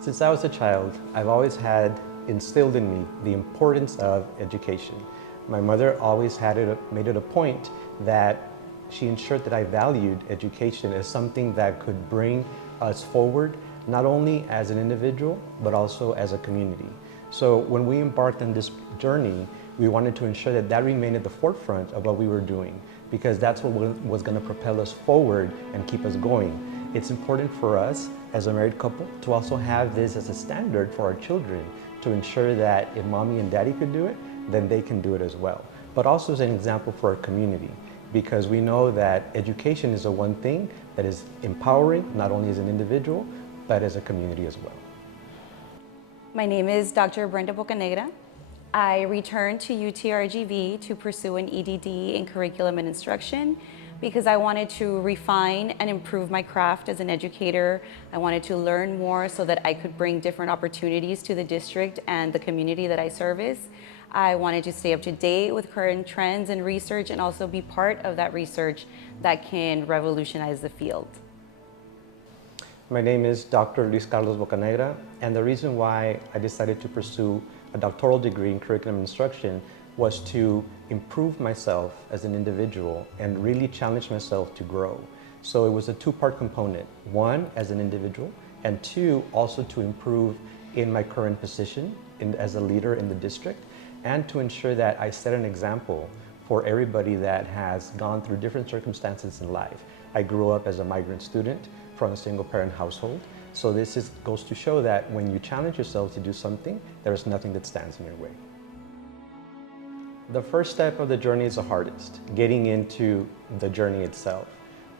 Since I was a child, I've always had instilled in me the importance of education. My mother always made it a point that she ensured that I valued education as something that could bring us forward, not only as an individual, but also as a community. So when we embarked on this journey, we wanted to ensure that that remained at the forefront of what we were doing, because that's what was going to propel us forward and keep us going. It's important for us as a married couple to also have this as a standard for our children, to ensure that if mommy and daddy could do it, then they can do it as well. But also as an example for our community, because we know that education is the one thing that is empowering, not only as an individual, but as a community as well. My name is Dr. Brenda Bocanegra. I returned to UTRGV to pursue an EDD in curriculum and instruction because I wanted to refine and improve my craft as an educator. I wanted to learn more so that I could bring different opportunities to the district and the community that I service. I wanted to stay up to date with current trends and research, and also be part of that research that can revolutionize the field. My name is Dr. Luis Bocanegra, and the reason why I decided to pursue a doctoral degree in curriculum instruction was to improve myself as an individual and really challenge myself to grow. So it was a two-part component: one, as an individual, and two, also to improve in my current position as a leader in the district, and to ensure that I set an example for everybody that has gone through different circumstances in life. I grew up as a migrant student from a single-parent household. So this goes to show that when you challenge yourself to do something, there is nothing that stands in your way. The first step of the journey is the hardest, getting into the journey itself.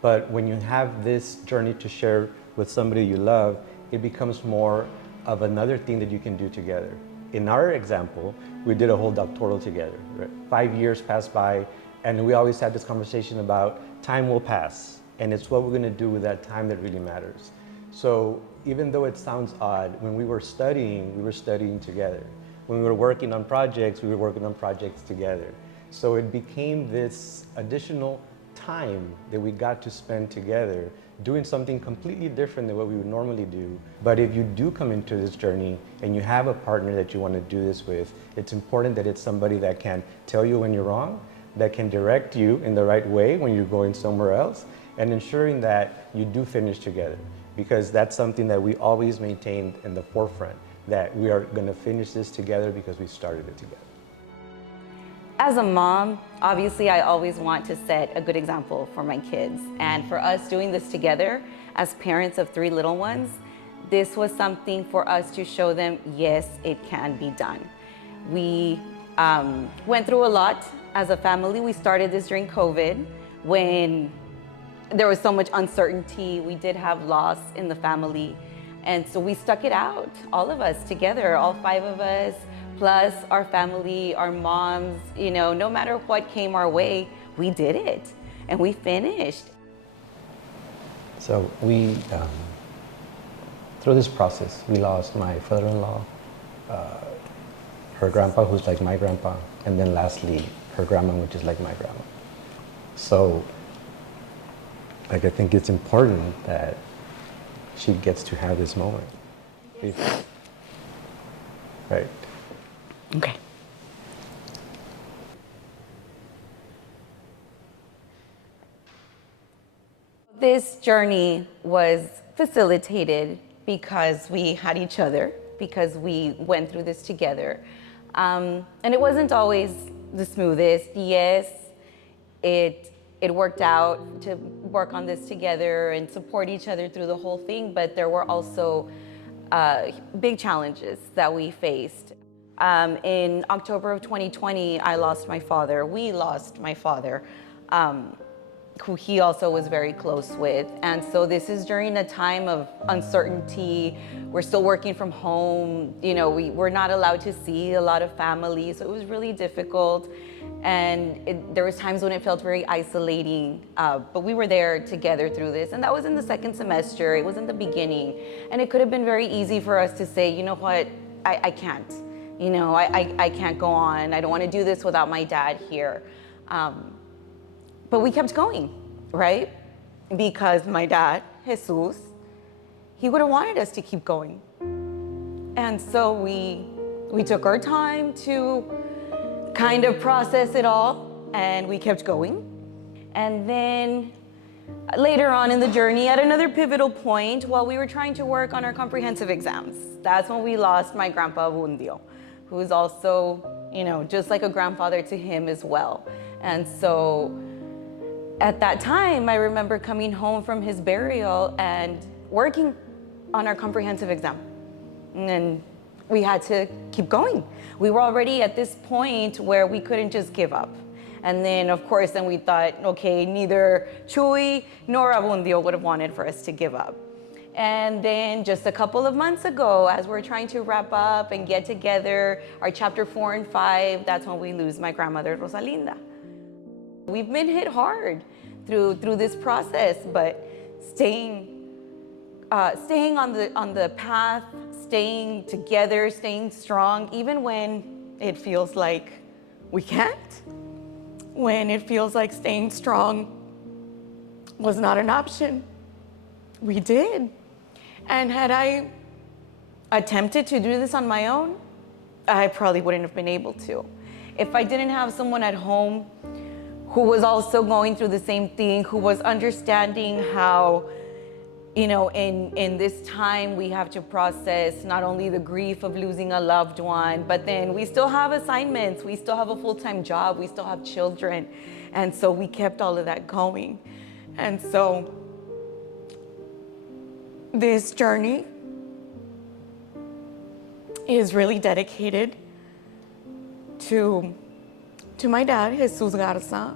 But when you have this journey to share with somebody you love, it becomes more of another thing that you can do together. In our example, we did a whole doctoral together. Right? 5 years passed by, and we always had this conversation about time will pass, and it's what we're going to do with that time that really matters. So even though it sounds odd, when we were studying together. When we were working on projects, we were working on projects together. So it became this additional time that we got to spend together doing something completely different than what we would normally do. But if you do come into this journey and you have a partner that you want to do this with, it's important that it's somebody that can tell you when you're wrong, that can direct you in the right way when you're going somewhere else, and ensuring that you do finish together. Because that's something that we always maintained in the forefront, that we are going to finish this together because we started it together. As a mom, obviously I always want to set a good example for my kids. And for us doing this together as parents of 3 little ones, this was something for us to show them, yes, it can be done. We went through a lot as a family. We started this during COVID when there was so much uncertainty. We did have loss in the family. And so we stuck it out, all of us together, all 5 of us, plus our family, our moms, you know, no matter what came our way, we did it and we finished. So we, through this process, we lost my father-in-law, her grandpa, who's like my grandpa, and then lastly, her grandma, which is like my grandma. So, I think it's important that she gets to have this moment. Right. Okay. This journey was facilitated because we had each other, because we went through this together. And it wasn't always the smoothest. Yes, it worked out to work on this together and support each other through the whole thing, but there were also big challenges that we faced. In October of 2020, I lost my father. We lost my father, who he also was very close with. And so this is during a time of uncertainty. We're still working from home. You know, we're not allowed to see a lot of family, so it was really difficult. And there was times when it felt very isolating, but we were there together through this. And that was in the 2nd semester, it was in the beginning. And it could have been very easy for us to say, you know what, I can't. You know, I can't go on. I don't want to do this without my dad here. But we kept going, right? Because my dad, Jesus, he would have wanted us to keep going. And so we took our time to kind of process it all, and we kept going. And then later on in the journey, at another pivotal point, while we were trying to work on our comprehensive exams, that's when we lost my grandpa Abundio, who is also, just like a grandfather to him as well. And so at that time, I remember coming home from his burial and working on our comprehensive exam. And we had to keep going. We were already at this point where we couldn't just give up. And then, of course, we thought, okay, neither Chuy nor Abundio would have wanted for us to give up. And then just a couple of months ago, as we're trying to wrap up and get together our chapter 4 and 5, that's when we lose my grandmother, Rosalinda. We've been hit hard through this process, but staying on the path, staying together, staying strong, even when it feels like we can't, when it feels like staying strong was not an option. We did. And had I attempted to do this on my own, I probably wouldn't have been able to. If I didn't have someone at home who was also going through the same thing, who was understanding how, in this time we have to process not only the grief of losing a loved one, but then we still have assignments, we still have a full-time job, we still have children. And so we kept all of that going. And so this journey is really dedicated to my dad, Jesus Garza,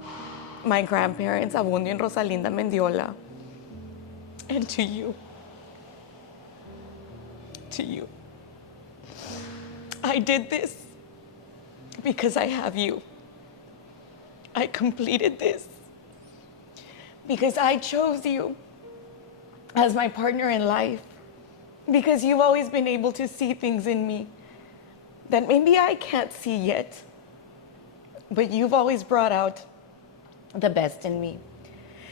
my grandparents, Abundio and Rosalinda Mendiola, and to you. To you. I did this because I have you. I completed this because I chose you as my partner in life, because you've always been able to see things in me that maybe I can't see yet, but you've always brought out the best in me.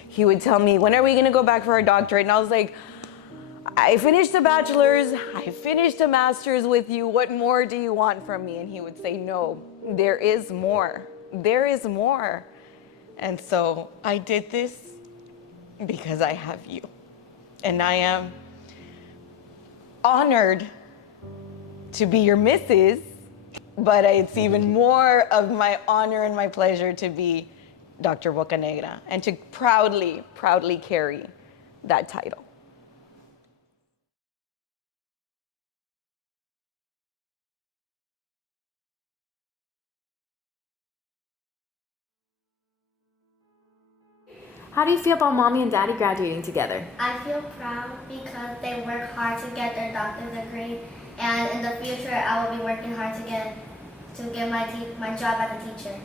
He would tell me, when are we gonna go back for our doctorate? And I was like, I finished a bachelor's, I finished a master's with you, what more do you want from me? And he would say, no, there is more, there is more. And so I did this because I have you. And I am honored to be your missus, but it's even more of my honor and my pleasure to be Dr. Bocanegra and to proudly, proudly carry that title. How do you feel about mommy and daddy graduating together? I feel proud because they work hard to get their doctor's degree, and in the future I will be working hard to get my job as a teacher.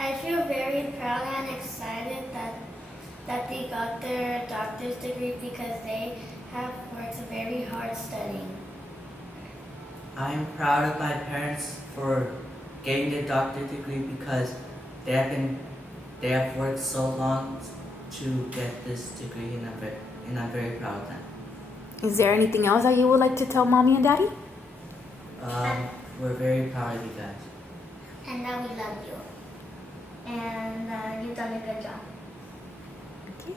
I feel very proud and excited that they got their doctor's degree because they have worked very hard studying. I'm proud of my parents for getting their doctorate degree because they have worked so long to get this degree, and I'm very proud of them. Is there anything else that you would like to tell mommy and daddy? We're very proud of you guys. And now we love you. And you've done a good job. Okay.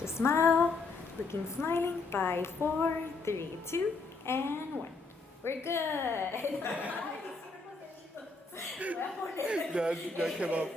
Just smile. Looking smiling. 5, 4, 3, 2, and 1. We're good. Ya came up.